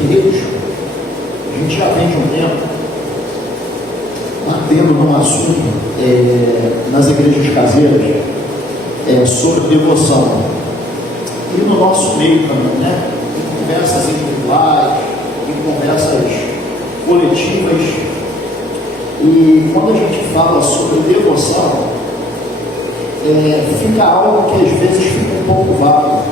Queridos, a gente já vem de um tempo batendo num assunto nas igrejas caseiras sobre devoção. E no nosso meio também, né? Em conversas individuais, em conversas coletivas. E quando a gente fala sobre devoção, fica algo que às vezes fica um pouco vago.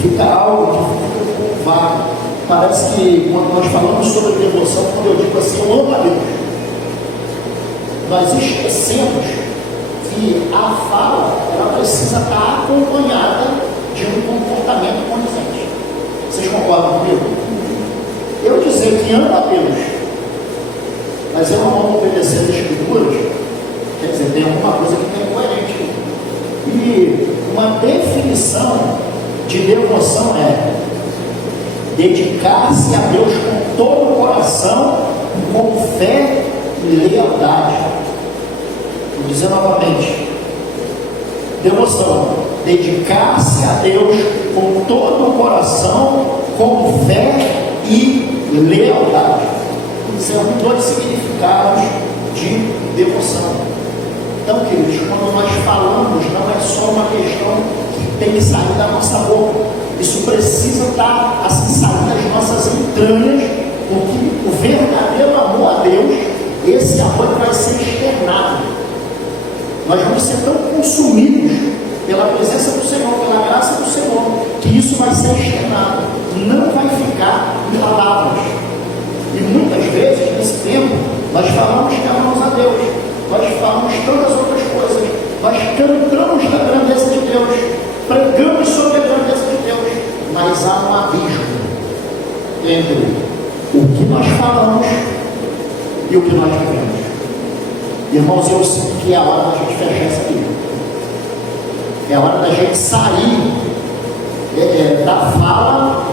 Fica algo que fica um pouco vago. Parece que quando nós falamos sobre devoção, quando eu digo assim, eu amo a Deus, nós esquecemos que a fala ela precisa estar acompanhada de um comportamento condizente. Vocês concordam comigo? Eu dizer que amo a Deus, mas eu não amo obedecer as Escrituras, quer dizer, tem alguma coisa que não é coerente. E uma definição de devoção é dedicar-se a Deus com todo o coração, com fé e lealdade. Vou dizer novamente: devoção, dedicar-se a Deus com todo o coração, com fé e lealdade. São dois significados de devoção. Então, queridos, quando nós falamos, não é só uma questão que tem que sair da nossa boca. Isso precisa estar assim, sair das nossas entranhas, porque o verdadeiro amor a Deus, esse amor vai ser externado. Nós vamos ser tão consumidos pela presença do Senhor, pela graça do Senhor, que isso vai ser externado. Não vai ficar em palavras. E muitas vezes, nesse tempo, nós falamos que amamos a Deus, nós falamos tantas outras coisas, nós cantamos da grandeza de Deus, pregamos sobre a grandeza de Deus, mas há um abismo entre o que nós falamos e o que nós vivemos. Irmãos, eu sinto que é a hora da gente fechar essa Bíblia. É a hora da gente sair da fala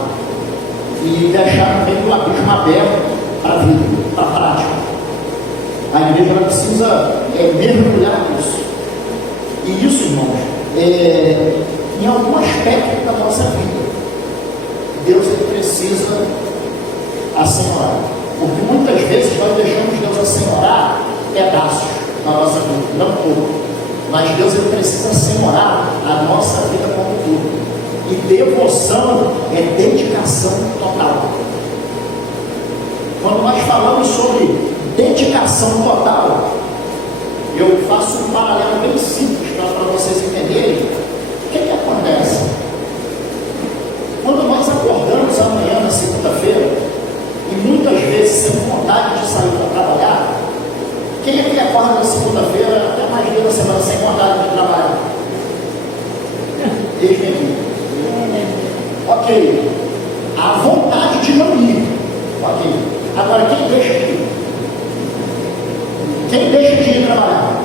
e deixar também o abismo aberto para a vida, para a prática. A igreja ela precisa mergulhar nisso. E isso, irmãos, em algum aspecto da nossa vida, Deus ele precisa assenhorar. Porque muitas vezes nós deixamos Deus assenhorar pedaços da nossa vida, não todo. Mas Deus ele precisa assenhorar a nossa vida como um todo. E devoção é dedicação total. Quando nós falamos sobre dedicação total, eu faço um paralelo bem simples para vocês entenderem. O que acontece? Quando nós acordamos amanhã, na segunda-feira, e muitas vezes sem vontade de sair para trabalhar, quem é que acorda na segunda-feira, até mais dia da semana, sem vontade de trabalhar? Eis-me aqui. Ok, a vontade de não ir. Ok, agora quem deixa de ir? Quem deixa de ir trabalhar?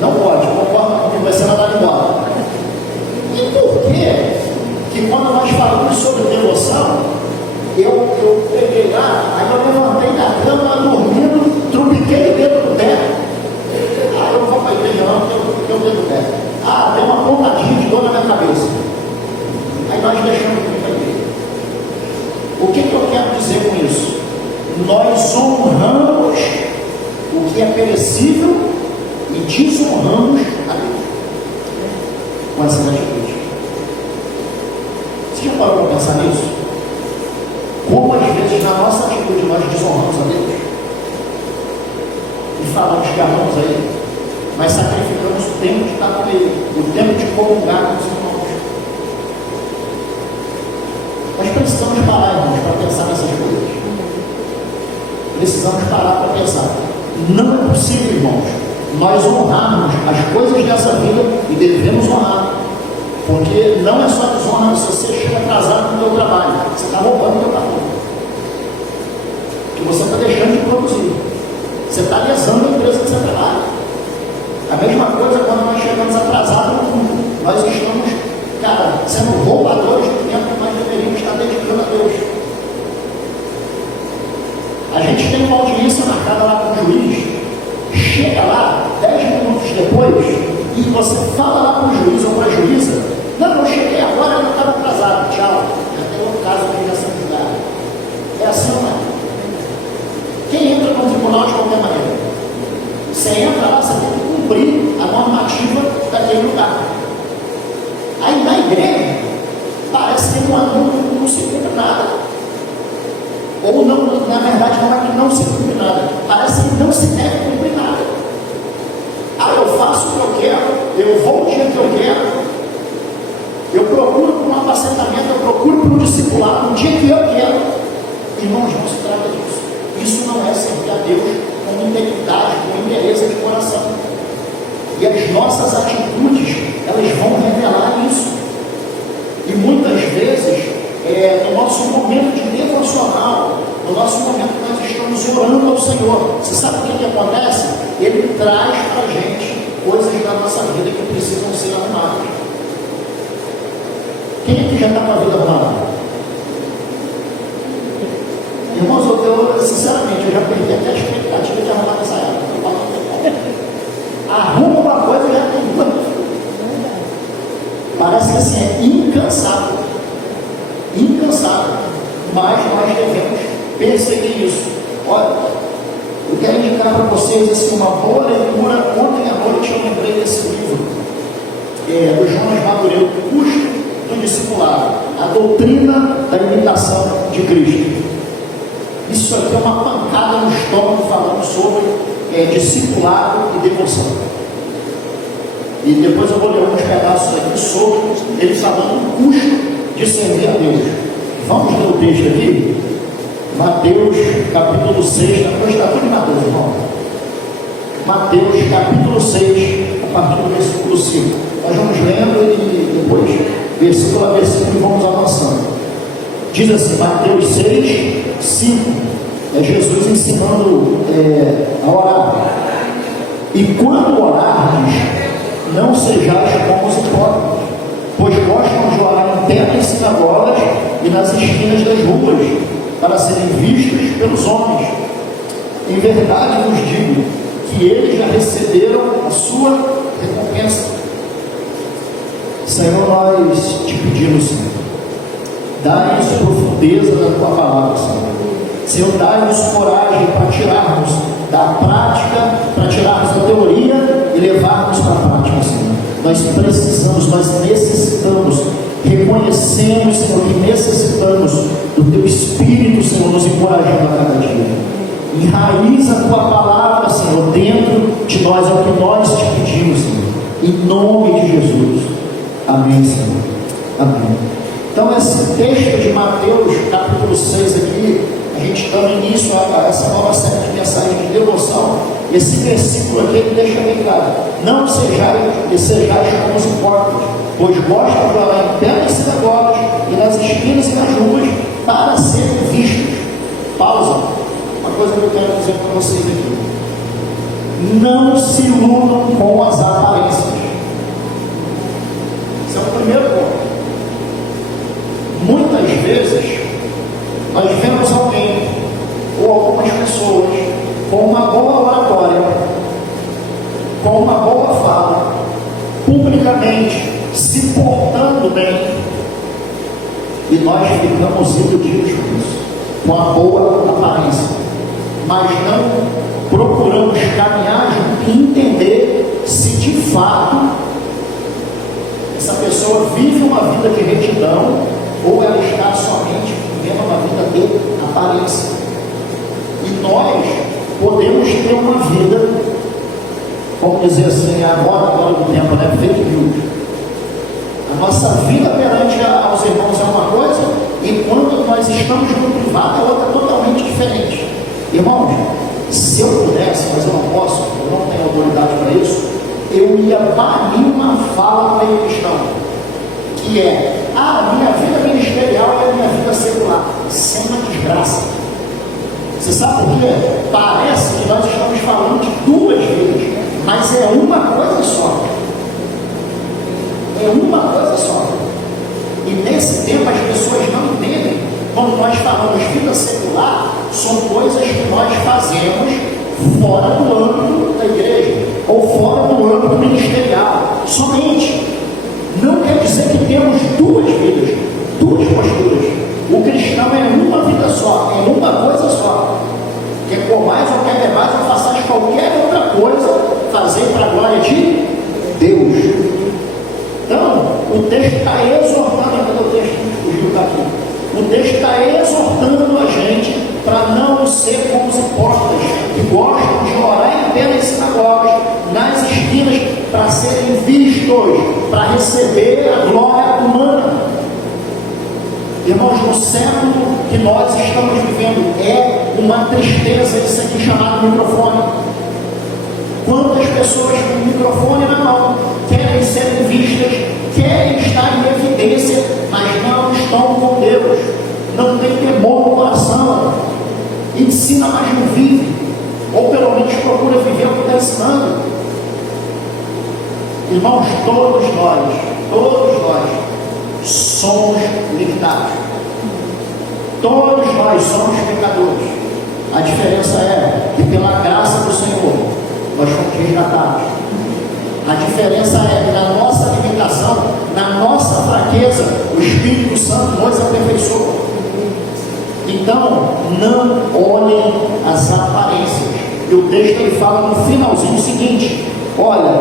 Não pode, concorda comigo, vai ser mandado embora. E por que quando nós falamos sobre devoção, eu peguei lá, aí eu levantei da cama, dormindo, trupiquei o dedo no teto. Eu vou para a igreja não, porque eu trupiquei o dedo no teto. Tem uma pontadinha de dor na minha cabeça. Aí nós deixamos de ir para a igreja. O que eu quero dizer com isso? Nós honramos o que é perecível e desonramos a Deus com essa atitude. Você já parou para pensar nisso? Como às vezes na nossa atitude nós desonramos a Deus e falamos que amamos a Ele, mas sacrificamos o tempo de estar com Ele, o tempo de comungar com os irmãos. Nós precisamos parar, irmãos, para pensar nessas coisas. Precisamos parar para pensar. Não é possível, irmãos, nós honrarmos as coisas dessa vida e devemos honrar. Porque não é só desonra se você chega atrasado no seu trabalho, você está roubando o seu trabalho. Porque você está deixando de produzir. Você está lesando a empresa que você trabalha. A mesma coisa quando nós chegamos atrasados no culto. Nós estamos, sendo roubadores do tempo que nós deveríamos estar dedicando a Deus. A gente tem uma audiência marcada lá com o juiz. Chega lá, 10 minutos depois, e você fala lá para o juiz ou para a juíza: não, cumprir a normativa daquele lugar. Aí na igreja, parece que não se cumpre nada. Ou não, na verdade não é que não se cumpre nada, parece que não se deve cumprir nada. Ah, eu faço o que eu quero, eu vou o dia que eu quero, eu procuro por um apacentamento, eu procuro por um discipulado no dia que eu quero. Irmãos, não se trata disso. Isso não é servir a Deus com integridade, com interesse de coração. E as nossas atitudes, elas vão revelar isso. E muitas vezes, no nosso momento de devocional, no nosso momento que nós estamos orando ao Senhor, você sabe o que acontece? Ele traz para a gente coisas da nossa vida que precisam ser arrumadas. Quem é que já está com a vida arrumada? Irmãos, eu sinceramente, eu já perdi até a expectativa de arrumar essa época. Arruma uma coisa e já tem outra. Parece que assim, é incansável. Incansável. Mas nós devemos perseguir isso. Olha, eu quero indicar para vocês assim, uma boa leitura. Ontem à noite eu lembrei desse livro do Jonas Madureira, O Custo do Discipulado, a doutrina da imitação de Cristo. Isso aqui é uma pancada no estômago falando sobre discipulado e devoção. E depois eu vou ler alguns pedaços aqui sobre ele falando o custo de servir a Deus. Vamos ler o texto aqui? Mateus capítulo 6, depois está tudo em Mateus, irmão. Mateus capítulo 6, a partir do versículo 5. Nós vamos lendo e depois, versículo a versículo, vamos avançando. Diz assim, Mateus 6, 5, é Jesus ensinando a orar. E quando orardes, não sejais como os hipócritas, pois gostam de orar em templos e sinagogas e nas esquinas das ruas, para serem vistos pelos homens. Em verdade vos digo que eles já receberam a sua recompensa. Senhor, nós te pedimos, Senhor, dai-nos profundeza da tua palavra, Senhor. Senhor, dai-nos coragem para tirarmos da prática, para tirarmos da teoria e levarmos para a prática, Senhor. Nós precisamos, nós necessitamos, reconhecemos, Senhor, que necessitamos do teu Espírito, Senhor, nos encorajando a cada dia. Enraiza a tua palavra, Senhor, dentro de nós, é o que nós te pedimos, Senhor, em nome de Jesus. Amém, Senhor. Amém. Então, esse texto de Mateus, capítulo 6 aqui, a gente dando início a essa nova série de mensagens de devoção. Esse versículo aqui, ele deixa bem claro: não sejais como os hipócritas, pois gostam de orar em pé nas sinagogas e nas esquinas e nas ruas, para serem vistos. Pausa. Uma coisa que eu quero dizer para vocês aqui: não se iludam com as aparências. Esse é o primeiro ponto. Muitas vezes nós vemos alguém ou algumas pessoas com uma boa oratória, com uma boa fala, publicamente se portando bem, e nós ficamos iludidos com isso, com a boa aparência, mas não procuramos caminhar junto e entender se de fato essa pessoa vive uma vida de retidão ou ela está somente vivendo uma vida de aparência. E nós podemos ter uma vida, vamos dizer assim, agora do tempo, né? Fake news. A nossa vida perante aos irmãos é uma coisa, e quando nós estamos no privado é outra totalmente diferente. Irmãos, se eu pudesse, mas eu não posso, eu não tenho autoridade para isso, eu ia banir uma fala meio cristã, que é: a minha vida ministerial é a minha vida secular. Isso é uma desgraça. Você sabe por quê? Parece que nós estamos falando de duas vidas, mas é uma coisa só. É uma coisa só. E nesse tempo as pessoas não entendem. Quando nós falamos vida secular, são coisas que nós fazemos fora do âmbito da igreja, ou fora do âmbito ministerial. Somente. Não quer dizer que temos duas vidas, duas posturas. O cristão é uma vida só, é uma coisa só. Quer comais ou quer bebais ou façais qualquer outra coisa, fazer para a glória de Deus. Então, o texto está exortando, o texto fugiu daqui. O texto está exortando a gente para não ser como os hipócritas, que gostam de orar em pé nas sinagogas, nas esquinas, para serem vistos, para receber a glória humana. Irmãos, no século que nós estamos vivendo, é uma tristeza isso aqui chamado microfone. Quantas pessoas com o microfone na mão querem ser vistas, querem estar em evidência, mas não estão com Deus, não tem temor no coração, ensina, mas não vive, ou pelo menos procura viver o que está ensinando. Irmãos, todos nós somos limitados, todos nós somos pecadores. A diferença é que pela graça do Senhor nós fomos resgatados. A diferença é que na nossa limitação, na nossa fraqueza, o Espírito Santo nos aperfeiçoou. Então, não olhem as aparências. E o texto ele fala no finalzinho o seguinte: olha,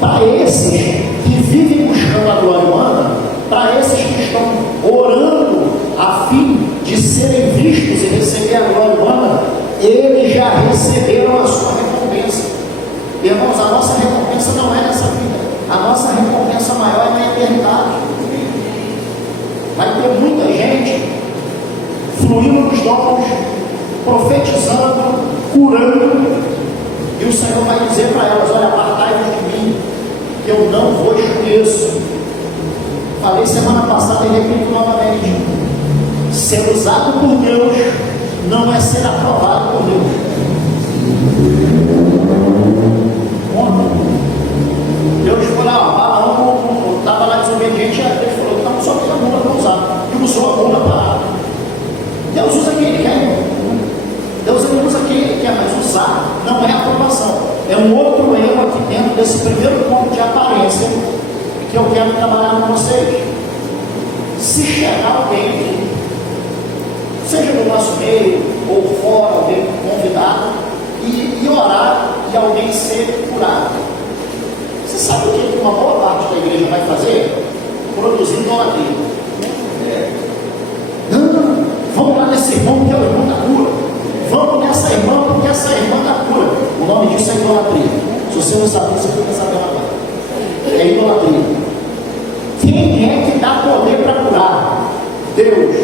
para esses que vivem buscando a glória humana, para esses que estão orando a fim de serem vistos e receber a glória humana, eles já receberam a sua recompensa. Irmãos, a nossa recompensa não é nessa vida, a nossa recompensa maior é na eternidade. Vai ter muita gente fluindo nos dons, profetizando, curando, e o Senhor vai dizer para elas: olha, apartai-vos de mim, que eu não vos conheço. Falei semana passada e repito novamente: ser usado por Deus não é ser aprovado por Deus. Deus falou: Balaão estava lá desobediente, e Deus falou: então só tem a mula para usar, e usou a mula para. Deus usa quem ele quer. Deus ele usa quem ele quer, mas usar não é aprovação. É um outro erro aqui dentro desse primeiro ponto de aparência que eu quero trabalhar com vocês. Se chegar alguém aqui, seja no nosso meio ou fora, alguém convidado, e orar e alguém ser curado, você sabe o que uma boa parte da igreja vai fazer? Produzir idolatria. Não, vamos lá nesse irmão porque é o irmão da cura. Vamos nessa irmã porque essa irmã da cura. O nome disso é idolatria. Se você não sabe, você fica sabendo agora. É idolatria. Quem é que dá poder para curar? Deus.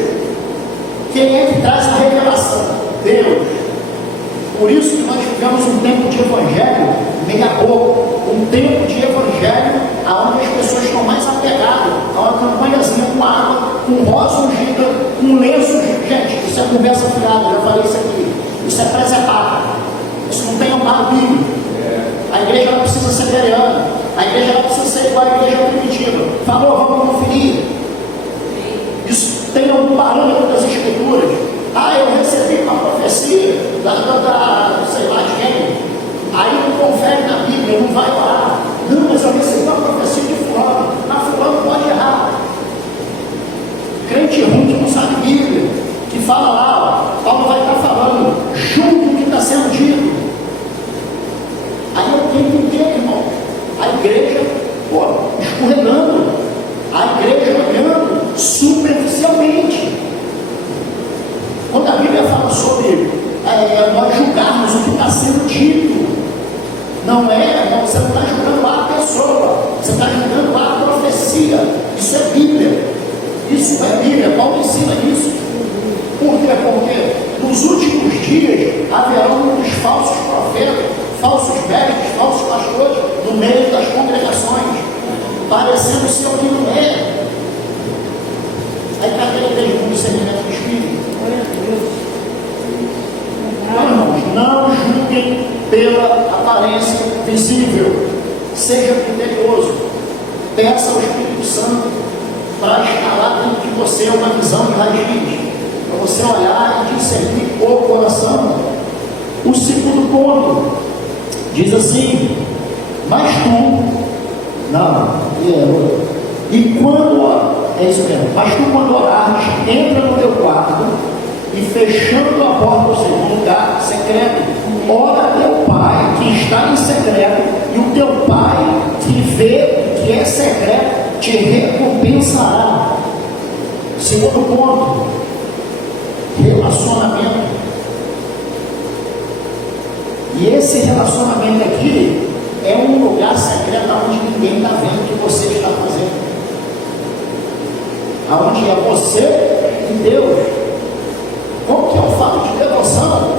Quem é que traz a revelação? Deus. Por isso que nós tivemos um tempo de evangelho meia boca, um tempo de evangelho onde as pessoas estão mais apegadas a uma campanhazinha com água, com rosa ungida, com lenço. Gente, isso é conversa fiada, eu já falei isso aqui. Isso é preservado. Isso não tem amparo bíblico. A igreja não precisa ser bereana. A igreja não precisa ser igual à igreja primitiva. Falou, vamos conferir. Isso tem algum parâmetro das escrituras. Eu recebi uma profecia sei lá de quem. Aí não confere na Bíblia, não vai orar. Não, mas eu recebi uma profecia de fulano. Mas fulano pode errar. Crente ruim que não sabe Bíblia, que fala lá, Paulo vai estar falando, junto o que está sendo dito. Aí eu tenho que entender, irmão. A igreja, escorregando. A igreja olhando superficialmente. Quando a Bíblia fala sobre nós julgarmos o que está sendo dito, não, você não está julgando lá a pessoa, você está julgando lá a profecia. Isso é Bíblia. Isso é Bíblia. Paulo ensina isso. Por quê? Porque nos últimos dias haverão muitos falsos profetas, falsos médicos, falsos pastores no meio das congregações, parecendo ser o que não é. Aí cadê a igreja com discernimento do Espírito? Irmãos, não julguem pela aparência visível. Seja criterioso. Peça ao Espírito Santo para instalar dentro de você uma visão de raiz, para você olhar e discernir o coração. O segundo ponto diz assim: mas tu, e quando é isso mesmo, mas tu quando orares, entra no teu quarto e fechando a porta do segundo lugar secreto, ora a teu Pai que está em secreto, secreto te recompensará. Segundo ponto, relacionamento. E esse relacionamento aqui é um lugar secreto onde ninguém está vendo o que você está fazendo. Aonde é você e Deus. Como que eu falo de devoção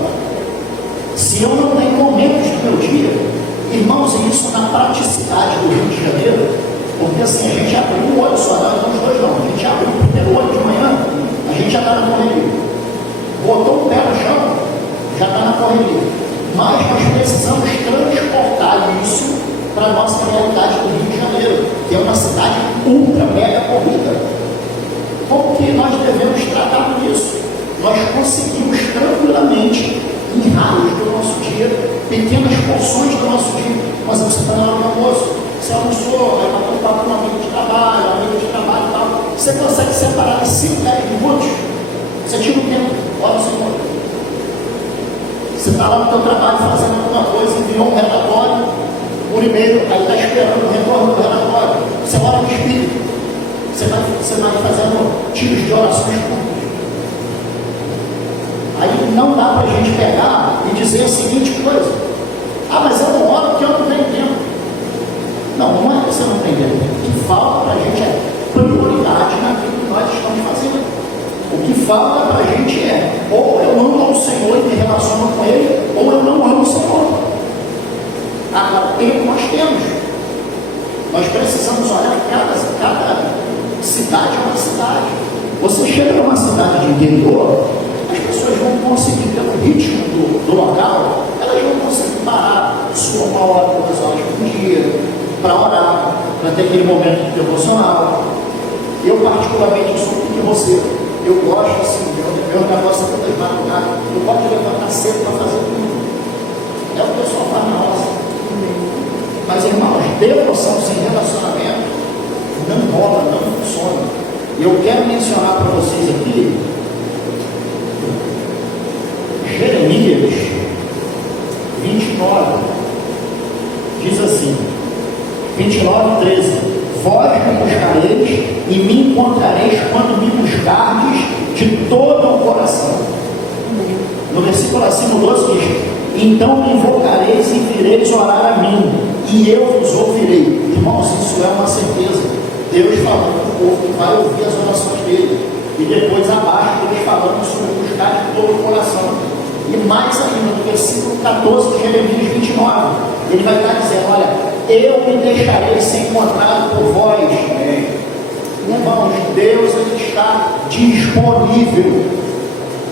se eu não tenho momentos do meu dia? Irmãos, e isso na praticidade do Rio de Janeiro, porque assim, a gente abriu o olho só, não os dois não, a gente abriu o primeiro olho de manhã, a gente já está na correria. Botou o pé no chão, já está na correria. Mas nós precisamos transportar isso para a nossa realidade do Rio de Janeiro, que é uma cidade ultra mega corrida. Como que nós devemos tratar disso? Nós conseguimos tranquilamente, em raios do nosso dia, pequenas porções do nosso dia. Mas você está na hora do almoço, você almoçou, vai bater um papo com um amigo de trabalho e tal. Você consegue separar em 5, 10 minutos? Você tira o tempo, olha o Senhor. Você está lá no seu trabalho fazendo alguma coisa, enviou um relatório, por e-mail, aí está esperando o retorno do relatório. Você ora no Espírito. Você vai fazendo tiros de orações públicas. Aí não dá para a gente pegar e dizer a seguinte coisa: ah, mas eu não oro porque eu não tenho tempo. Não, não é que você não tem tempo. O que falta para a gente é prioridade naquilo que nós estamos fazendo. O que falta para a gente é: ou eu amo o Senhor e me relaciono com Ele, ou eu não amo o Senhor. Agora, tempo nós temos. Nós precisamos olhar cada cidade é uma cidade. Você chega numa cidade de interior, as pessoas vão conseguir, pelo ritmo do local, elas vão conseguir parar sua 1 hora, 2 horas por dia, para orar, para ter aquele momento devocional. Eu, particularmente, sou um de você. Eu gosto assim, meu negócio é todas madrugadas. Eu gosto de levantar cedo para fazer tudo. É o que o pessoal faz na roça. Mas, irmãos, devoção sem relacionamento não rola, não funciona. E eu quero mencionar para vocês aqui Jeremias 29, diz assim, 29, 13: vós me buscareis e me encontrareis quando me buscardes de todo o coração. No versículo acima, 12 diz: então me invocareis e vireis orar a mim, e eu vos ouvirei. Irmãos, isso é uma certeza. Deus falando para o povo que vai ouvir as orações dele. E depois abaixo eles falando sobre buscar de todo o coração. E mais ainda, no versículo 14 de Jeremias 29, ele vai estar dizendo: olha, eu me deixarei ser encontrado por vós. Irmãos, Deus ele está disponível.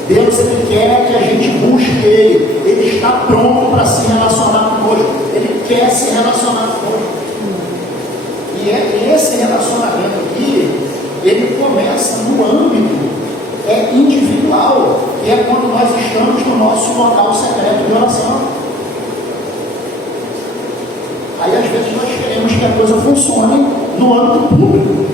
Deus ele quer que a gente busque Ele. Ele está pronto para se relacionar conosco. Ele quer se relacionar conosco. E esse relacionamento aqui, ele começa no âmbito individual, que é quando nós estamos no nosso local secreto de oração. Aí às vezes nós queremos que a coisa funcione no âmbito público,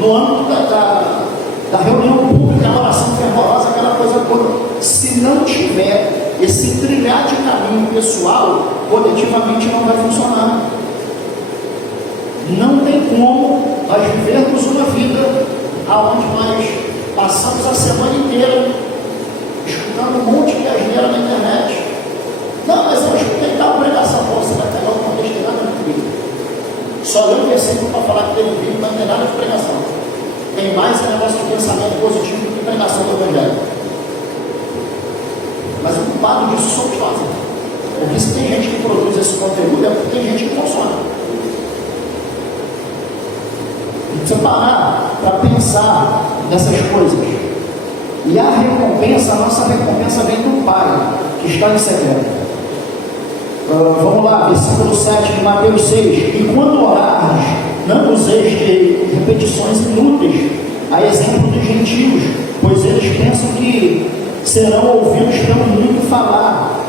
no âmbito da reunião pública, a oração fervorosa, aquela coisa toda. Se não tiver esse trilhar de caminho pessoal, coletivamente não vai funcionar. Não tem como nós vivermos uma vida onde nós passamos a semana inteira escutando um monte de asneira na internet. Não, mas eu escutei tal pregação. Você vai pegar uma contexto nada na Bíblia. Só lê um versículo para falar que teve Bíblia, não tem nada de pregação. Tem mais esse negócio de pensamento positivo do que pregação do Evangelho. Mas o culpado disso somos nós. Porque se tem gente que produz esse conteúdo, é porque tem gente que consome. Precisa parar para pensar nessas coisas. E a recompensa, a nossa recompensa vem do Pai, que está em secreto. Vamos lá, versículo 7 de Mateus 6. E quando orares, não useis de repetições inúteis, a exemplo dos gentios, pois eles pensam que serão ouvidos pelo muito falar.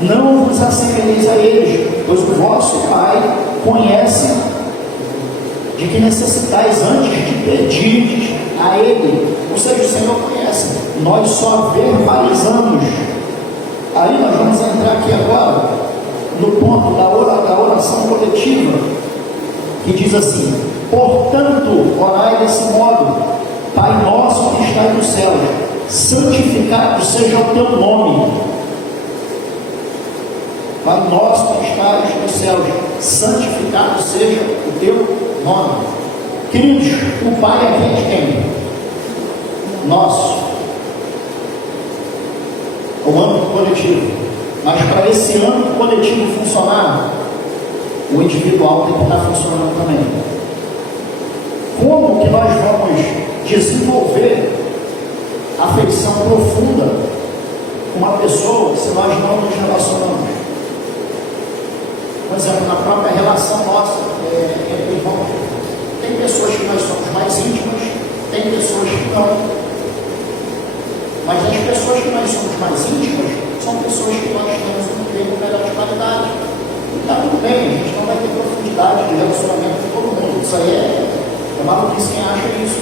Não vos assemelheis a eles, pois o vosso Pai conhece de que necessitais antes de pedirdes a Ele. Ou seja, o Senhor conhece. Nós só verbalizamos. Aí nós vamos entrar aqui agora no ponto da oração coletiva, que diz assim: portanto, orai desse modo: Pai nosso que estás nos céus, santificado seja o teu nome. Pai nosso que estás nos céus, santificado seja o teu nome. Queridos, o Pai aqui é de quem? Nosso. O âmbito coletivo. Mas para esse âmbito coletivo funcionar, o individual tem que estar funcionando também. Como que nós vamos desenvolver afeição profunda com uma pessoa se nós não nos relacionamos? Por exemplo, na própria relação nossa entre irmãos, tem pessoas que nós somos mais íntimas, tem pessoas que não. Mas as pessoas que nós somos mais íntimas são pessoas que nós temos um tempo melhor de qualidade. E está tudo bem, a gente não vai ter profundidade de relacionamento com todo mundo. Isso aí é maluquice quem acha isso.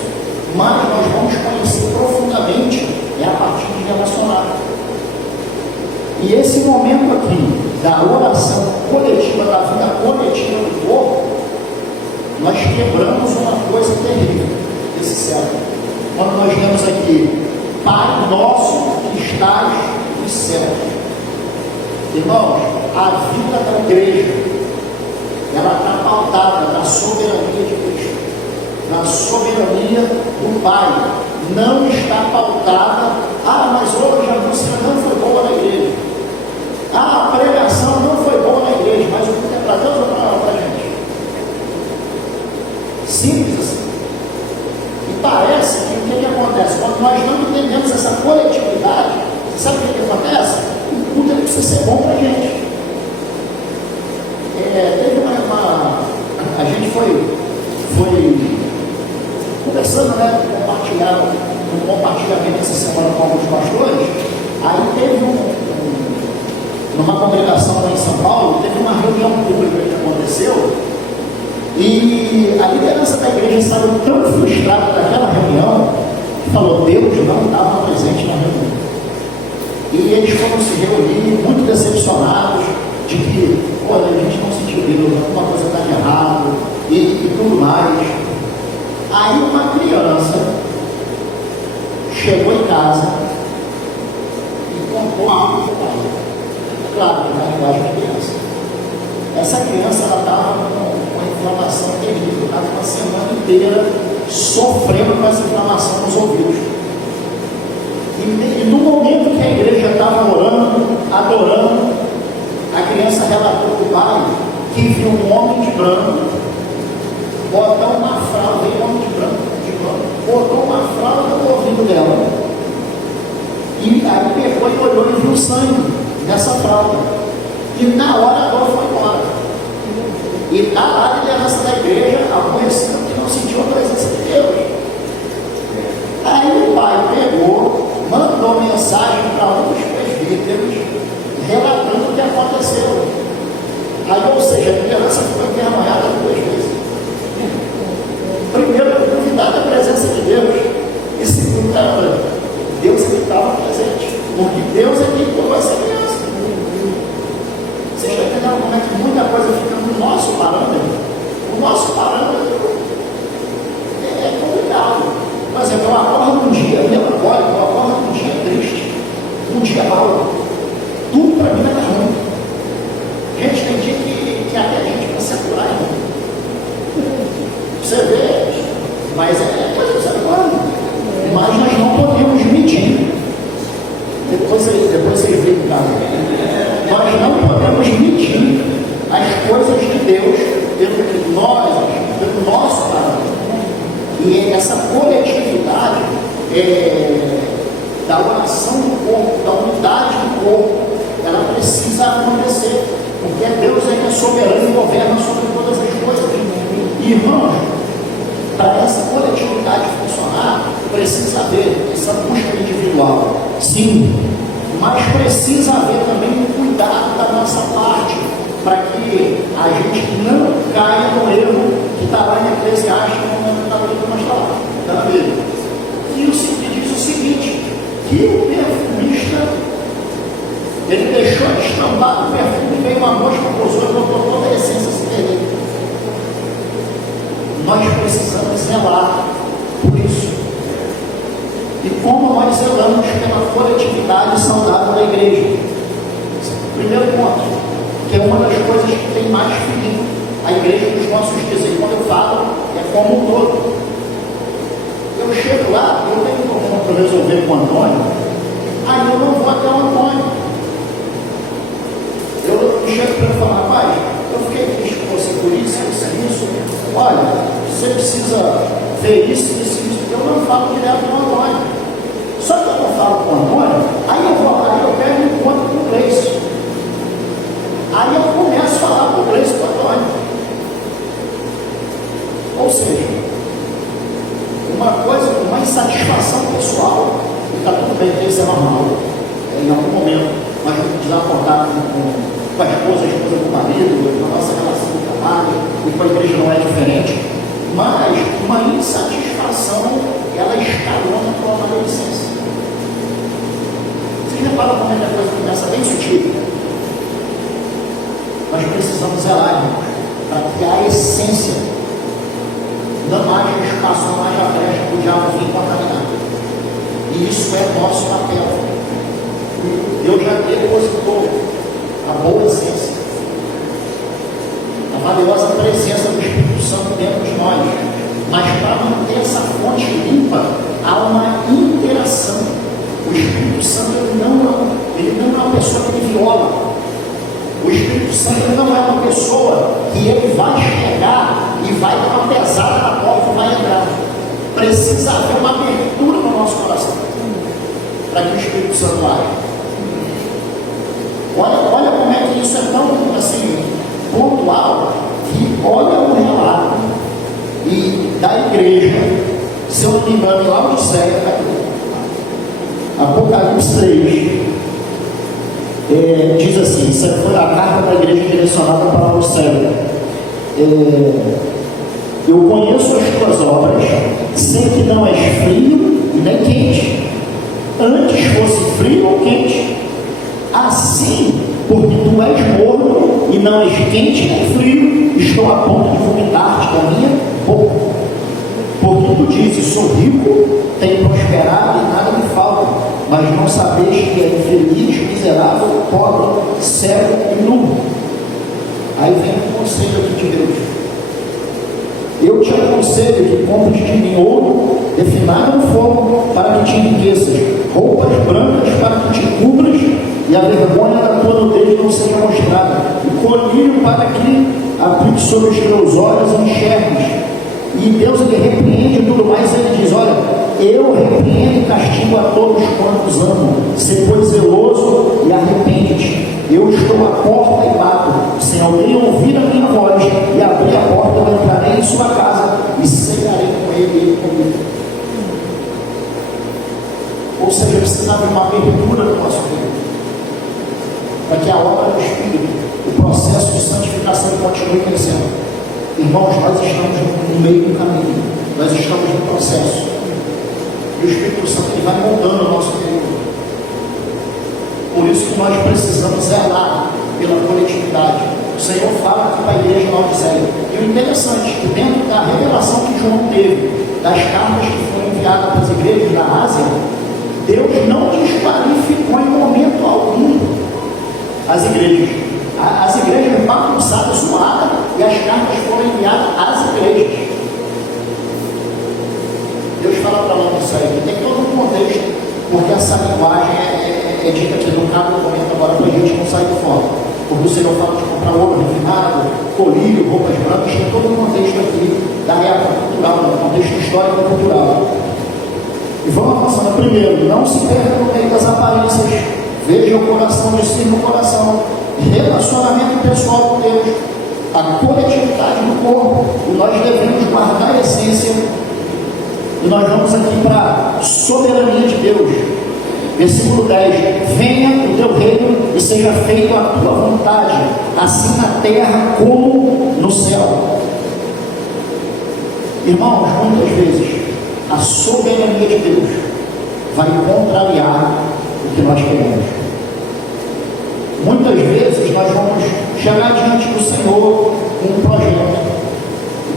Mas nós vamos conhecer profundamente a partir de relacionar. E esse momento aqui da oração coletiva, da vida coletiva do corpo, nós quebramos uma coisa terrível desse século. Quando nós vemos aqui: Pai nosso que estás nos céus. Irmãos, a vida da igreja, ela está pautada na soberania de Cristo, na soberania do Pai. Não está pautada: mas hoje a música não foi boa na igreja, a pregação não foi boa na igreja, mas o culto é para Deus ou para a gente? Simples assim. E parece que o que acontece? Quando nós não entendemos essa coletividade, você sabe o que acontece? O culto precisa ser bom para a gente. Teve a gente foi conversando, né? Um compartilhamento essa semana com alguns pastores. Aí teve numa congregação lá em São Paulo, teve uma reunião pública que aconteceu, e a liderança da igreja saiu tão frustrada daquela reunião que falou: Deus não estava presente na reunião. E eles foram se reunir muito decepcionados de que, olha, a gente não sentiu Deus, alguma coisa está de errado e tudo mais. Aí uma criança chegou em casa e contou algo para o pai. Claro, na linguagem de criança. Essa criança estava com uma inflamação terrível, estava uma semana inteira sofrendo com essa inflamação nos ouvidos. E no momento que a igreja estava orando, adorando, a criança relatou para o pai que viu um homem de branco botar uma fralda, veio um homem de branco, botou uma fralda no ouvido dela. E aí pegou e olhou e viu sangue nessa fralda. E na hora a dor foi embora. E está lá a liderança da igreja aborrecendo que não sentiu a presença de Deus. Aí o pai pegou, mandou mensagem para um dos presbíteros relatando o que aconteceu. Aí, ou seja, a liderança ficou envergonhada 2 vezes. Primeiro, duvidar da presença de Deus. E segundo, Deus é que estava presente. Porque Deus é quem curou essa criança. Você está entendendo como é que muita coisa fica no nosso parâmetro? O nosso parâmetro é complicado. Por exemplo, eu acordo um dia melancólico, eu acordo um dia triste, um dia mau. Tudo para mim é ruim. Gente, tem dia que até a gente vai se aturar, irmão. Você vê, mas é coisa do ser humano. Mas nós não podemos medir. Depois vocês veem o caso. Nós não podemos medir as coisas de Deus pelo nosso parâmetro. E essa coletividade da oração do corpo, da unidade do corpo, ela precisa acontecer. Porque Deus é que é soberano e governa sobre todas as coisas. Irmãos, para essa coletividade funcionar, precisa haver essa busca individual, sim, mas precisa haver também um cuidado da nossa parte, para que a gente não caia no erro que está lá em Eclesiastes, no momento que nós falamos, da Bíblia. E diz o seguinte, que o perfumista, ele deixou de estampar o perfume, veio uma mosca, pousou e botou toda a essência se perder. nós precisamos zelar por isso. E como nós zelamos pela coletividade saudável da igreja? Esse é o primeiro ponto, que é uma das coisas que tem mais ferido a igreja dos nossos dias. E quando eu falo, é como um todo. Eu chego lá, eu tenho um problema para resolver com o Antônio, aí eu não vou até o Antônio. Eu chego para ele falar, rapaz, eu fiquei triste com você por isso. Olha, você precisa ver isso. Eu não falo direto com o Antônio. Só que eu não falo com o Antônio, aí eu vou lá e eu pego um encontro com o Gleice. Aí eu começo a falar com o Gleice e com o Antônio. Ou seja, uma coisa, uma insatisfação pessoal, e está tudo bem, isso é normal. Em algum momento nós vamos precisar contar com a esposa com o marido, com a nossa relação de trabalho, e com a igreja não é diferente. Mas uma insatisfação, ela escalona com a maledicência. Vocês reparam como é que a coisa começa bem sutil? Nós precisamos zelar, para que a essência não haja espaço, não haja brecha para o diabo vir contaminar. E isso é nosso papel. Deus já depositou a boa essência, a valiosa presença do Espírito Santo dentro de nós. Mas para manter essa fonte limpa, há uma interação. O Espírito Santo ele não é uma pessoa que viola. O Espírito Santo ele não é uma pessoa que ele vai chegar e vai dar uma pesada na porta e vai entrar. Precisa haver uma abertura no nosso coração para que o Espírito Santo age. Olha como é que isso é tão assim, pontual, que olha o relato e da igreja, se eu não me engano, lá no céu, Apocalipse 3, diz assim, isso foi a carta da igreja direcionada para o céu. Eu conheço as tuas obras, sei que não és frio nem quente. Antes fosse frio ou quente. Assim, porque tu és morno e não és quente nem frio, estou a ponto de vomitar-te da minha boca. Porque tu dizes, sou rico, tenho prosperado e nada me falta, mas não sabeis que é infeliz, miserável, pobre, cego e nu. Aí vem o conselho aqui de Deus. Eu te aconselho que compres de mim ouro refinado no fogo para que te enriqueças, roupas brancas para que te cubras e a vergonha da tua nudez não seja mostrada, e colírio para que aplique sobre os teus olhos e enxergues. E Deus ele repreende tudo mais, ele diz, olha, eu repreendo e castigo a todos quantos amo, ser pois zeloso e arrepende-te. Eu estou à porta e bato, se alguém ouvir a minha voz e abrir a porta, eu entrarei em sua casa e cearei com ele e ele comigo. Ou seja, precisa haver uma abertura no nosso Deus, para que a obra do Espírito, o processo de santificação continue crescendo. Irmãos, nós estamos no meio do caminho, nós estamos no processo, e o Espírito Santo ele vai moldando o nosso interior. Por isso que nós precisamos zelar pela coletividade. O Senhor fala aqui para a igreja de Laodiceia. E o interessante é que dentro da revelação que João teve, das cartas que foram enviadas para as igrejas da Ásia, Deus não desqualificou em momento algum as igrejas. As igrejas bagunçadas, zoadas, e as cartas foram enviadas às igrejas. Deus fala para Laodiceia que tem todo um contexto, porque essa linguagem é dita aqui no caso do momento agora para a gente não sair fora. Porque o Senhor fala de comprar ouro refinado, colírio, roupas brancas, tem todo um contexto aqui da época cultural, do contexto histórico e cultural. E vamos avançando. Primeiro, não se perca no meio das aparências, veja o coração, discirna o coração, relacionamento pessoal com Deus, a coletividade do corpo, e nós devemos guardar a essência. E nós vamos aqui para a soberania de Deus. Versículo 10: venha o teu reino e seja feita a tua vontade, assim na terra como no céu. Irmãos, muitas vezes a soberania de Deus vai contrariar o que nós queremos. Muitas vezes nós vamos chegar diante do Senhor com um projeto.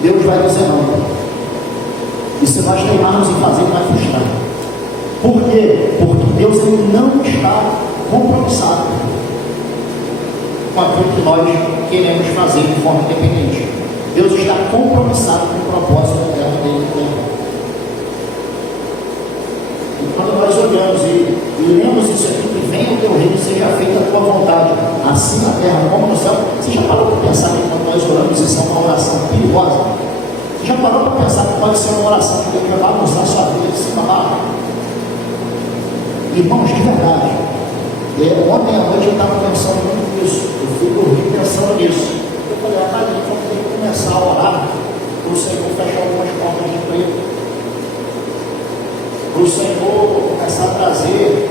Deus vai dizer não. E se nós teimarmos em fazer, vai frustrar. Por quê? Porque Deus ele não está compromissado com aquilo que nós queremos fazer de forma independente. Deus está compromissado com o propósito eterno dele na terra. E quando nós olhamos e lemos isso aqui, que venha o teu reino, seja feita a tua vontade, assim na terra como no céu. Você já parou para pensar que quando nós oramos, isso é uma oração perigosa? Você já parou para pensar que pode ser uma oração que Deus vai bagunçar a sua vida de cima a baixo? Irmãos, de verdade, ontem à noite eu estava pensando muito nisso. Eu fui dormir pensando nisso. Eu falei, rapaz, a gente vai ter que começar a orar para o Senhor fechar algumas portas de emprego, para o Senhor começar a trazer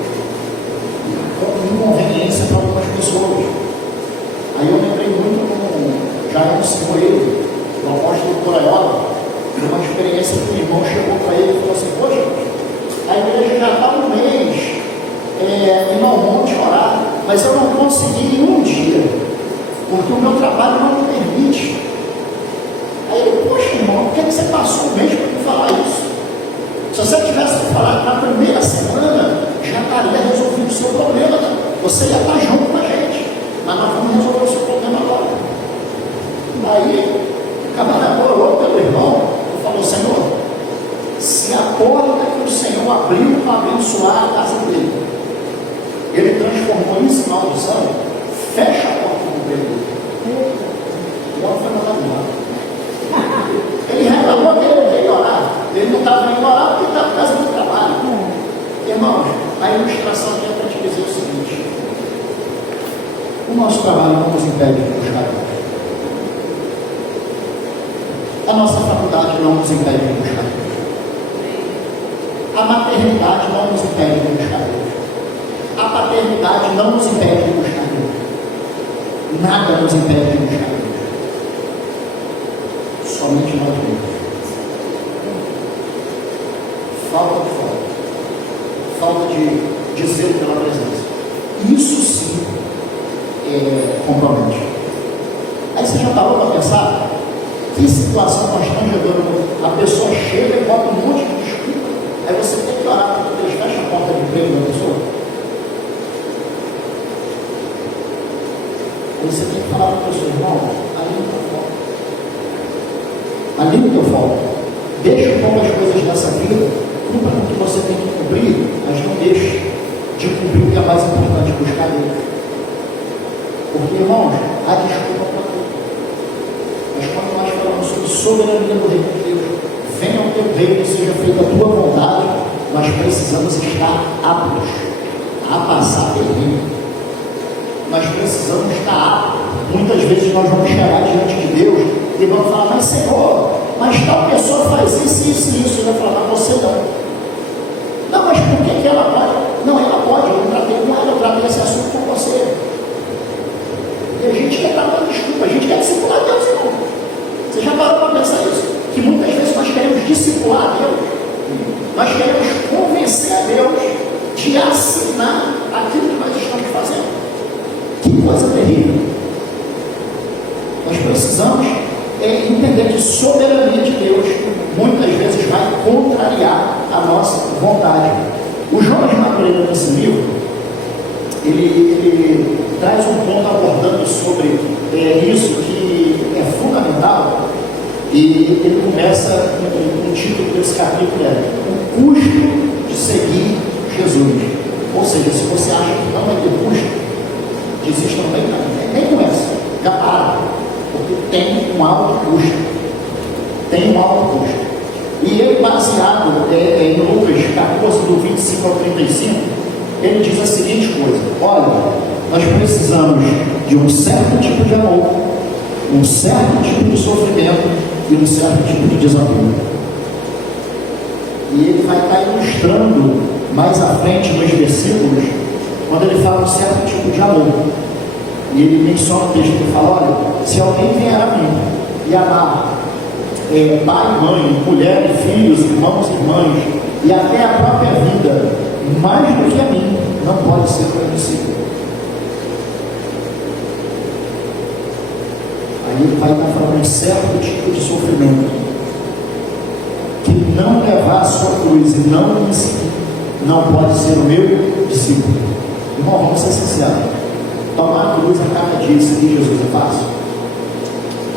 inconveniência para algumas pessoas. Aí eu lembrei muito com Jair Coelho, do apóstolo Coraiola, de uma experiência que o irmão chegou para ele e falou assim: poxa, a igreja já está um mês em Almonte orar, mas eu não consegui em um dia, porque o meu trabalho não me permite. Aí ele, poxa irmão, por que você passou um mês para me falar isso? Se você tivesse me falado na primeira semana, já estaria resolvido o seu problema, você ia estar junto com a gente, mas nós vamos resolver o seu problema agora. Daí o camarada orou pelo irmão e falou: Senhor, se a porta que o Senhor abriu para abençoar a casa dele, ele transformou isso em maldição, fecha a porta do emprego dele. O homem foi mandado embora. Ele reclamou que ele veio orar. Ele não estava indo orar porque estava por causa do trabalho. Irmãos, a ilustração aqui é para te dizer o seguinte: o nosso trabalho não nos impede de buscar Deus. A nossa faculdade não nos impede de buscar Deus. A maternidade não nos impede de buscar Deus. A paternidade não nos impede de buscar Deus. Nada nos impede de buscar Deus. Somente nós mesmos. Falta de fome. Falta de zelo pela presença. Isso sim compromete. Aí você já parou para pensar? Que situação constrangedora. A pessoa chega e bota um monte de desculpa. Aí você tem que orar para Deus, fecha a porta de emprego da pessoa. Aí você tem que falar para a pessoa: irmão, ali no teu foco. Ali no teu foco. Deixa um pouco as coisas dessa vida, cumpra com o que você tem que cumprir, mas não deixe de cumprir o que é mais importante, buscar Deus. Porque, irmãos, há desculpa para tudo. Mas quando nós falamos sobre soberania do reino de Deus, venha o teu reino, seja feita a tua vontade, nós precisamos estar aptos a passar terreno. Nós precisamos estar aptos. Muitas vezes nós vamos chegar diante de Deus e vamos falar: mas Senhor, mas tal pessoa faz isso, isso e isso. Ele vai falar: mas você não. Não, mas por que ela pode? Não, ela pode. Eu não tratei com ela, eu tratei esse assunto com você. E a gente quer dar uma desculpa, a gente quer discipular Deus, irmão. Você já parou para pensar isso? Que muitas vezes nós queremos discipular Deus, nós queremos convencer a Deus de assinar aquilo que nós estamos fazendo. Que coisa terrível. Nós precisamos entender que soberania de Deus muitas vezes vai contrariar a nossa vontade. O Jonas Madureira, nesse livro, ele traz um ponto abordando sobre isso que é fundamental, e ele começa com o título desse capítulo: o custo de seguir Jesus. Ou seja, se você acha que não vai ter custo, desista também, nem começa, já para, porque tem um alto custo. Tem um alto custo. E ele, baseado em Lucas 14, do 25 ao 35, ele diz a seguinte coisa: olha, nós precisamos de um certo tipo de amor, um certo tipo de sofrimento e um certo tipo de desafio. E ele vai estar ilustrando mais à frente nos versículos, quando ele fala um certo tipo de amor. E ele menciona o texto que fala: olha, se alguém vier a mim e amar pai, mãe, mulher, filhos, irmãos e irmãs, e até a própria vida, mais do que a mim, não pode ser conhecido. Aí Aí ele vai estar falando um certo tipo de sofrimento, que não levar a sua cruz e não me seguir, não pode ser o meu discípulo. Irmão, vamos ser sinceros. Tomar a cruz a cada dia e seguir Jesus é fácil?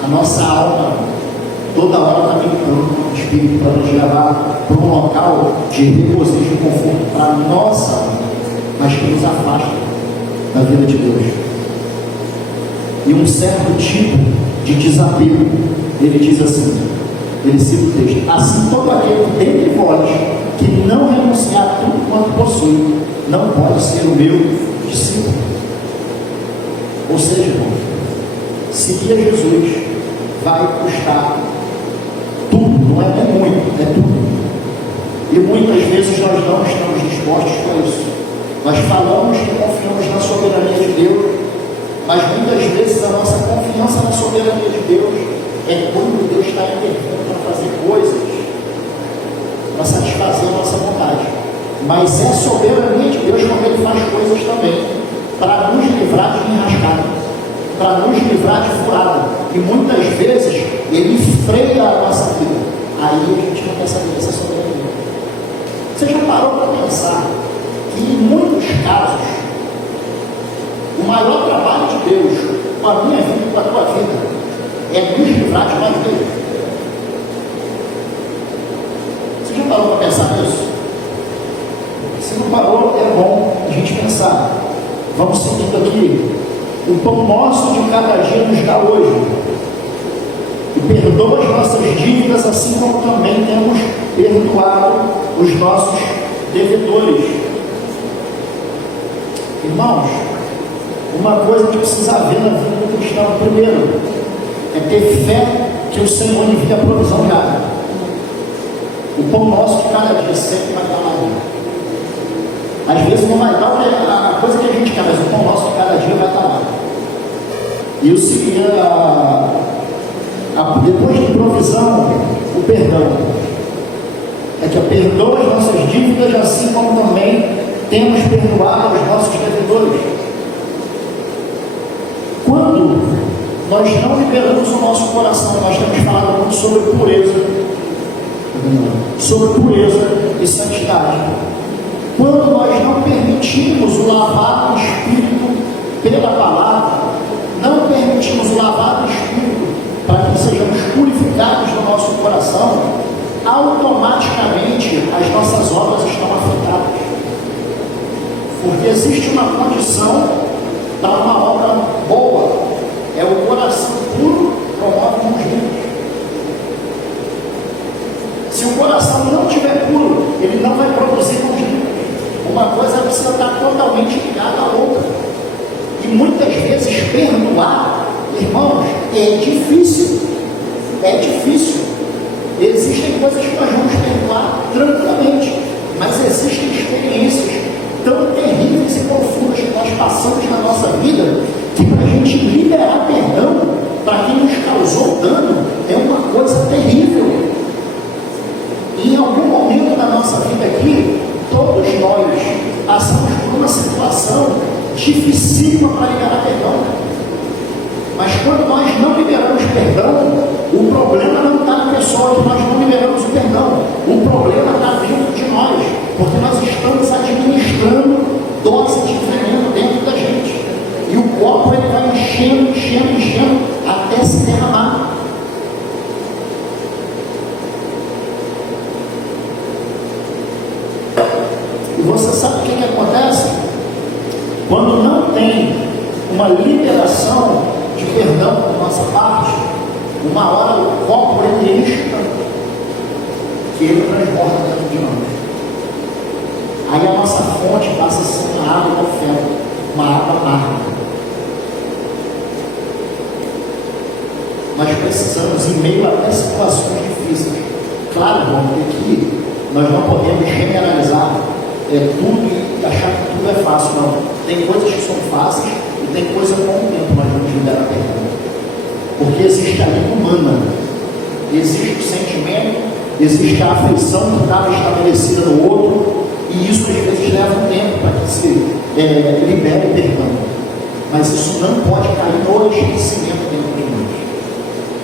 A nossa alma toda hora está meditando no Espírito para nos levar para um local de regozijo e conforto para a nossa alma, mas que nos afasta da vida de Deus. E um certo tipo de desapego, ele diz assim, ele cita o texto: assim todo aquele dentre vós que não renunciar a tudo quanto possui, não pode ser o meu discípulo. Ou seja, irmão, seguir a Jesus vai custar tudo, não é nem muito, é tudo. E muitas vezes nós não estamos dispostos para isso. Nós falamos que confiamos na soberania de Deus, mas muitas vezes a nossa confiança na soberania de Deus é quando Deus está intervindo para fazer coisas, para satisfazer a nossa vontade. Mas é soberania de Deus quando Ele faz coisas também para nos livrar de enrascada, para nos livrar de furada. E muitas vezes Ele freia a nossa vida. Aí a gente não quer saber dessa soberania. Você já parou para pensar que em muitos casos o maior trabalho de Deus com a minha vida e com a tua vida é nos livrar de nós mesmos? Você já parou para pensar nisso? Se não parou, é bom a gente pensar. Vamos seguindo aqui. O pão nosso de cada dia nos dá hoje. E perdoa as nossas dívidas, assim como também temos perdoado os nossos devedores. Irmãos, uma coisa que precisa haver na vida do cristão, primeiro, é ter fé que o Senhor envia a provisão diária. O pão nosso de cada dia sempre vai estar lá. Às vezes não vai dar a coisa que a gente quer, mas o pão nosso de cada dia vai estar lá. E o seguinte, depois de provisão, o perdão. É que perdoa as nossas dívidas, assim como também temos perdoado os nossos devedores. Quando nós não liberamos o nosso coração, nós temos falado muito sobre pureza e santidade. Quando nós não permitimos o lavar do Espírito pela palavra, não permitimos o lavar do Espírito para que sejamos purificados no nosso coração, automaticamente as nossas obras estão afetadas. Porque existe uma condição para uma obra boa, é o coração puro promove mãos limpas. Se o coração não estiver puro, ele não vai produzir mãos limpas. Uma coisa precisa estar totalmente ligada à outra. E muitas vezes perdoar, irmãos, é difícil. É difícil. Existem coisas que nós vamos perdoar tranquilamente, mas existem experiências tão terríveis e profundas que nós passamos na nossa vida, que para a gente liberar perdão para quem nos causou dano é uma coisa terrível. E em algum momento da nossa vida aqui, todos nós passamos por uma situação dificílima para liberar perdão. Mas quando nós não liberamos perdão, o problema não está na pessoa que nós não liberamos o perdão. O problema está dentro de nós, porque nós estamos administrando dose de veneno dentro da gente. E o copo ele vai enchendo, enchendo, enchendo, até se derramar. E você sabe o que acontece? Quando não tem uma liberação de perdão da nossa parte, uma hora o copo ele enche tanto que ele transborda dentro de nós. Aí a nossa fonte passa a ser uma água do ferro, uma água amarga. Nós precisamos, em meio a situações difíceis, claro, irmão, que aqui nós não podemos generalizar tudo e achar que tudo é fácil, não. Tem coisas que são fáceis e tem coisa com o tempo nós vamos liberar perdão. Porque existe a linha humana, existe o sentimento, existe a afeição que estava estabelecida no outro, e isso às vezes leva um tempo para que se libere perdão. Mas isso não pode cair no esquecimento dentro de nós.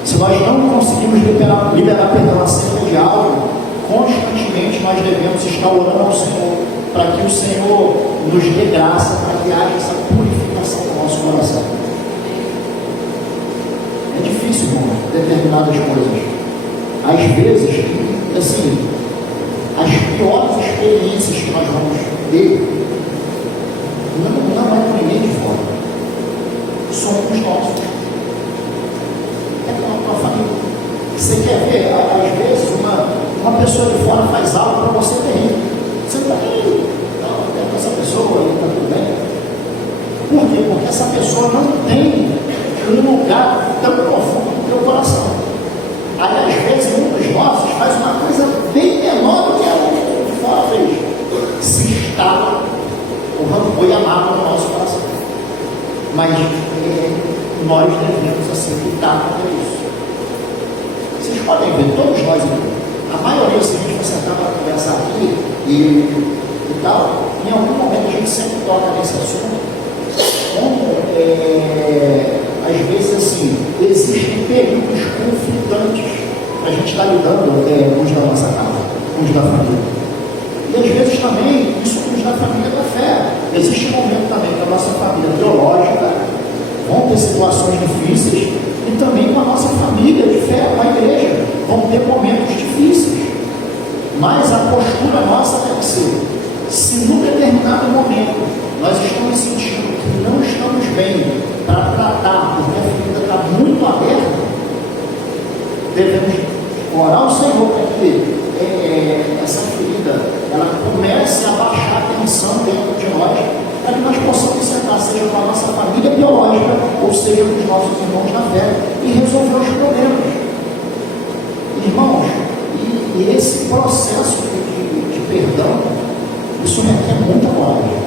Se nós não conseguimos liberar perdão acerca de algo, constantemente nós devemos estar orando ao Senhor, para que o Senhor nos dê graça, para que haja essa purificação do nosso coração. É difícil, irmão, determinadas coisas. Às vezes, assim, as piores experiências que nós vamos ter, não é com ninguém de fora, somos nós. É com a tua família. Você quer ver, às vezes, uma pessoa de fora faz algo para você terrível. Você está aí, não, essa pessoa aí está tudo bem. Por quê? Porque essa pessoa não tem um lugar tão profundo no teu coração. Aí, às vezes, um dos nossos faz uma coisa bem menor do que a de fora fez. Se instala o rancor e a mágoa no nosso coração. Mas nós devemos, assim, lutar contra isso. Vocês podem ver, todos nós aqui, a maioria, se a gente for sentar para conversar aqui e tal, em algum momento a gente sempre toca nesse assunto, como, às vezes, assim, existem períodos conflitantes para a gente estar lidando uns da nossa casa, uns da família. E às vezes também, isso uns da família da fé. Existe um momento também que a nossa família teológica vão ter situações difíceis, e também com a nossa família de fé, com a igreja, vão ter momentos difíceis. Mas a postura nossa deve ser: se num determinado momento nós estamos sentindo que não estamos bem para tratar, porque a ferida está muito aberta, devemos orar ao Senhor para que essa ferida ela comece a baixar a tensão dentro de nós, para que nós possamos sentar, seja com a nossa família biológica, ou seja com os nossos irmãos na fé, e resolver os problemas. Irmãos, e esse processo de perdão, isso requer muita coragem,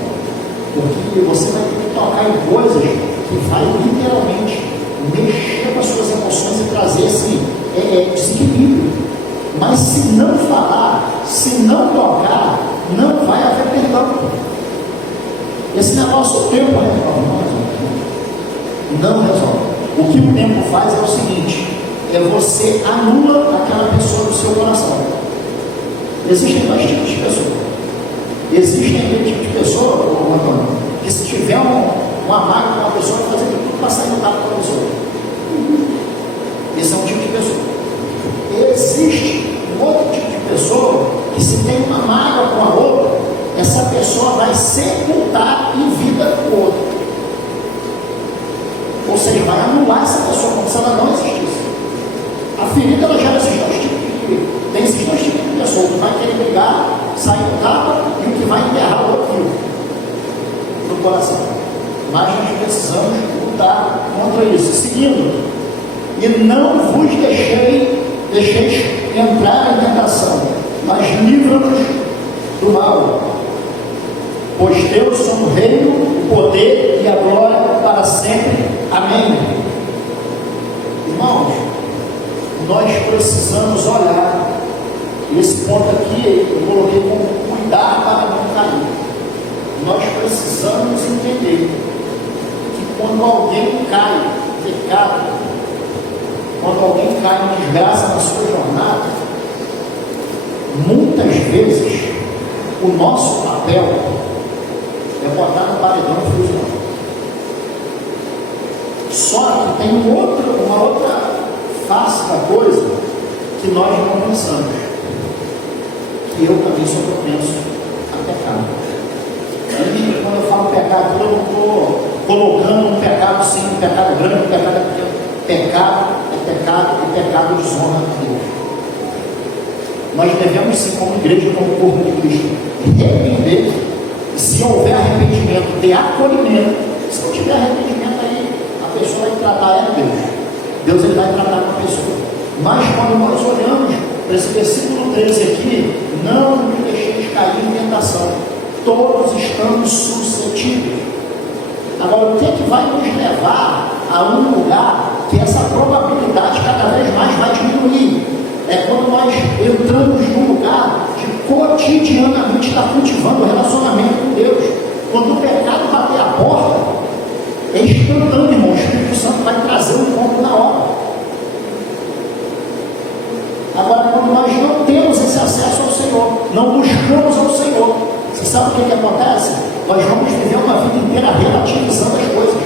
porque você vai ter que tocar em coisas que vai literalmente mexer com as suas emoções e trazer esse desequilíbrio. Mas se não falar, se não tocar, não vai haver perdão. Esse negócio o tempo não resolve. O que o tempo faz é o seguinte: você anula aquela pessoa do seu coração. Existem dois tipos de pessoas. Existem aquele tipo de pessoa, Antônio, que se tiver uma mágoa com uma pessoa, vai fazer tudo para sair do tapa com a pessoa. Esse é um tipo de pessoa. Existe um outro tipo de pessoa que, se tem uma mágoa com a outra, essa pessoa vai sepultar em vida o outro. Ou seja, vai anular essa pessoa como se ela não existisse. A ferida ela gera esses dois tipos tem esses dois tipos de pessoa: o que vai querer brigar, sair do tapa, e o que vai enterrar o outro no coração. Mas nós precisamos lutar contra isso. Seguindo: e não vos deixeis entrar em tentação, mas livra-nos do mal. Pois Deus são o reino, o poder e a glória para sempre. Amém. Irmãos, nós precisamos olhar. Esse ponto aqui eu coloquei como cuidar para não cair. Nós precisamos entender que quando alguém cai em pecado, quando alguém cai em desgraça na sua jornada, muitas vezes o nosso papel é botar no paredão e fuzilão. Só que tem uma outra face da coisa que nós não pensamos. Que eu também sou propenso a pecar. E quando eu falo pecado, eu não estou colocando um pecado sim, um pecado grande, um pecado pequeno. Pecado é pecado e pecado desonra a Deus. Nós devemos, sim, como igreja, como corpo de Cristo, arrepender. Se houver arrependimento, ter acolhimento. Se não tiver arrependimento, aí a pessoa vai tratar é Deus. Deus ele vai tratar com a pessoa. Mas quando nós olhamos para esse versículo 13 aqui: não nos deixeis cair em tentação, todos estamos suscetíveis. Agora, o que é que vai nos levar a um lugar que essa probabilidade cada vez mais vai diminuir? É quando nós entramos num lugar de cotidianamente estar cultivando o relacionamento com Deus. Quando o pecado bater a porta, é instantâneo, irmão. O Espírito Santo vai trazer o encontro na hora. Senhor, não buscamos ao Senhor. Você sabe o que acontece? Nós vamos viver uma vida inteira relativizando as coisas.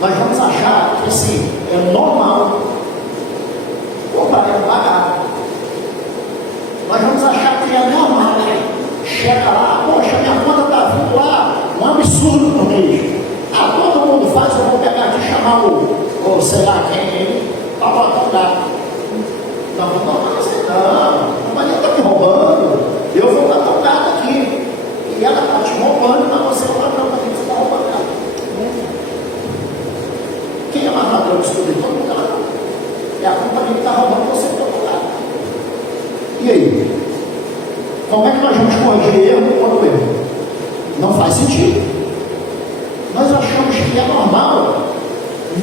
Nós vamos achar que assim, é normal comprar e pagar. Nós vamos achar que é normal, né? Chega lá, poxa, minha conta está vindo lá, um absurdo no mês. Todo mundo faz, eu vou pegar aqui e chamar o sei lá quem, para botar o dado. Não, mas ele está me roubando, eu vou botar o dado aqui. E ela está te roubando, mas você não vai para você está roubando ela. Quem é mais ladrão que escolheu? Todo mundo é ladrão. É a companhia que está roubando você para botar o dado. E aí? Como é que nós vamos corrigir erro quando erro? Não faz sentido. Nós achamos que é normal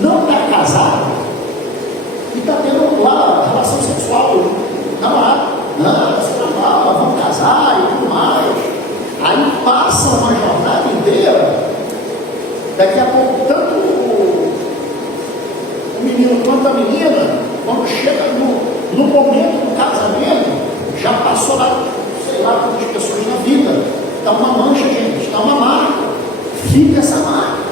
não estar casado e estar tendo lá relação sexual, namorado. Não, isso é normal, vamos casar e tudo mais. Aí passa uma jornada inteira, daqui a pouco, tanto o menino quanto a menina, quando chega no momento do casamento, já passou lá, sei lá quantas pessoas na vida. Está uma mancha, gente, está uma marca. Fica essa marca.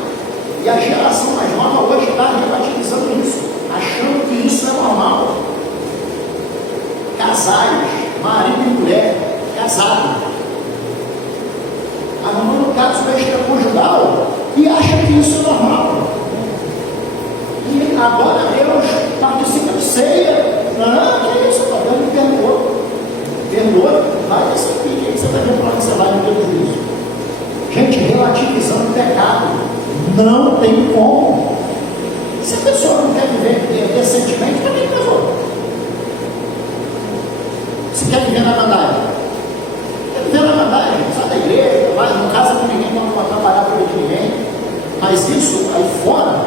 E a geração mais nova hoje está relativizando isso, achando que isso é normal. Casais, marido e mulher, casado, arrumando um caso extraconjugal e acha que isso é normal. E agora Deus participa de ceia. Não, que isso? Deus me perdoou. Perdoa, vai nesse pique que você está vendo para que você vai no teu juízo. Gente, relativizando o pecado. Não tem como. Se a pessoa não quer viver decentemente, também casou. Se quer viver na mandagem, quer viver na mandagem, sai da igreja, vai, não casa com ninguém, não vai trabalhar com ninguém. Mas isso aí fora,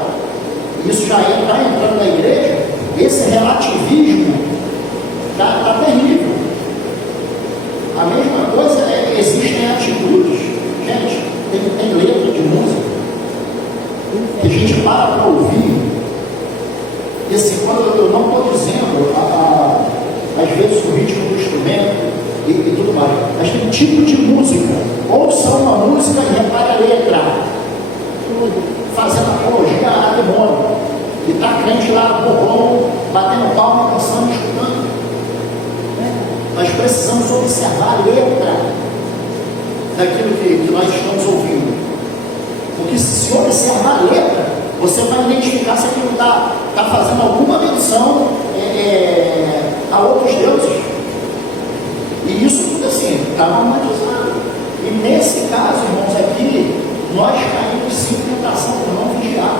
isso já está entrando na igreja, esse relativismo está terrível. A mesma coisa existem atitudes, gente, tem letra de música que a gente para ouvir. E assim, quando eu não estou dizendo às vezes o ritmo do instrumento e tudo mais, mas tem tipo de música. Ouça uma música e repare a letra, fazendo apologia a demônio, e está crente lá no borrão, batendo palma, dançando, escutando. Nós precisamos observar a letra daquilo que nós estamos ouvindo. Porque se observar a letra, você vai identificar se aquilo está fazendo alguma menção a outros deuses. E isso tudo assim, está normalizado. E nesse caso, irmãos, aqui, nós caímos sim em tentação por não vigiar.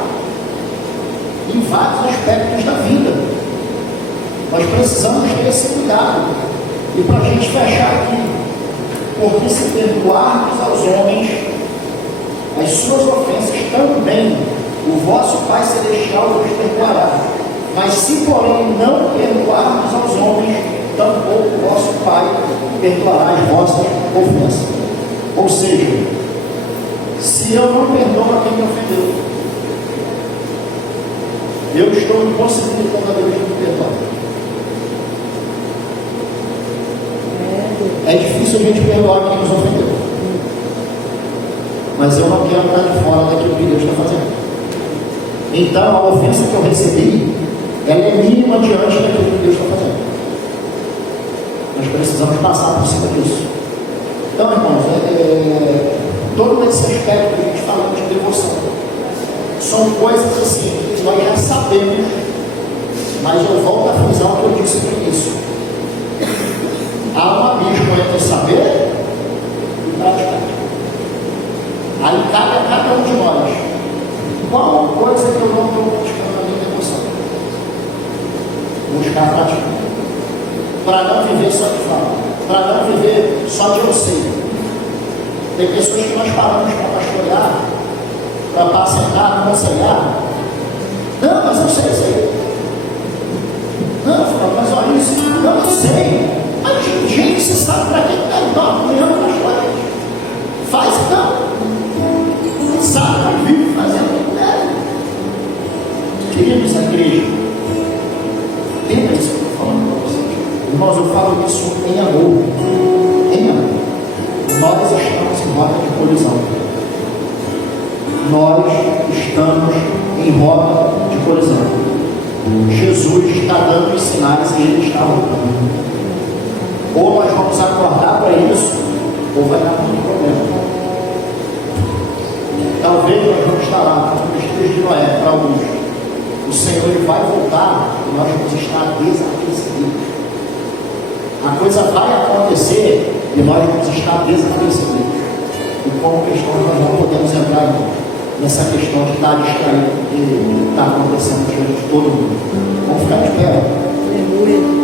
Em vários aspectos da vida. Nós precisamos ter esse cuidado. E para a gente fechar aqui, porque se perdoarmos aos homens as suas ofensas, também o vosso Pai Celestial vos perdoará. Mas se porém não perdoarmos aos homens, tampouco o vosso Pai perdoará as vossas ofensas. Ou seja, se eu não perdoo a quem me ofendeu, eu estou impossibilitando a Deus de me perdoar. É difícil a gente perdoar quem nos ofendeu, mas eu não quero estar de fora daquilo que Deus está fazendo. Então a ofensa que eu recebi, ela é mínima diante daquilo que Deus está fazendo. Nós precisamos passar por cima disso. Então, irmãos, todo esse aspecto que a gente fala de devoção são coisas assim que nós já sabemos, mas eu volto a frisar o que eu disse no início. Há um abismo entre saber e praticar. Aí cabe a cada um de nós. Qual coisa que eu não estou praticando na minha devoção? Buscar praticar. Para não viver só de fala. Para não viver só de eu sei. Tem pessoas que nós paramos para pastorear, para apacentar, aconselhar. Não, mas eu sei. Não, mas olha isso. Não, eu sei. Mas gente, você sabe para que está então apoiando as coisas? Faz então. Sabe, vive fazendo. Queridos, a igreja, lembra isso que eu estou falando para vocês? Irmãos, eu falo isso em amor. Em amor. Nós estamos em rota de colisão. Nós estamos em rota de colisão. Jesus está dando os sinais e ele está voltando. Ou nós vamos acordar para isso, ou vai dar muito problema. Talvez nós vamos estar lá, como os dias de Noé, para alguns. O Senhor ele vai voltar e nós vamos estar desapercebidos. A coisa vai acontecer e nós vamos estar desapercebidos. E como cristãos nós não podemos entrar nessa questão de estar distraído, que está acontecendo diante de todo mundo. Vamos ficar de pé.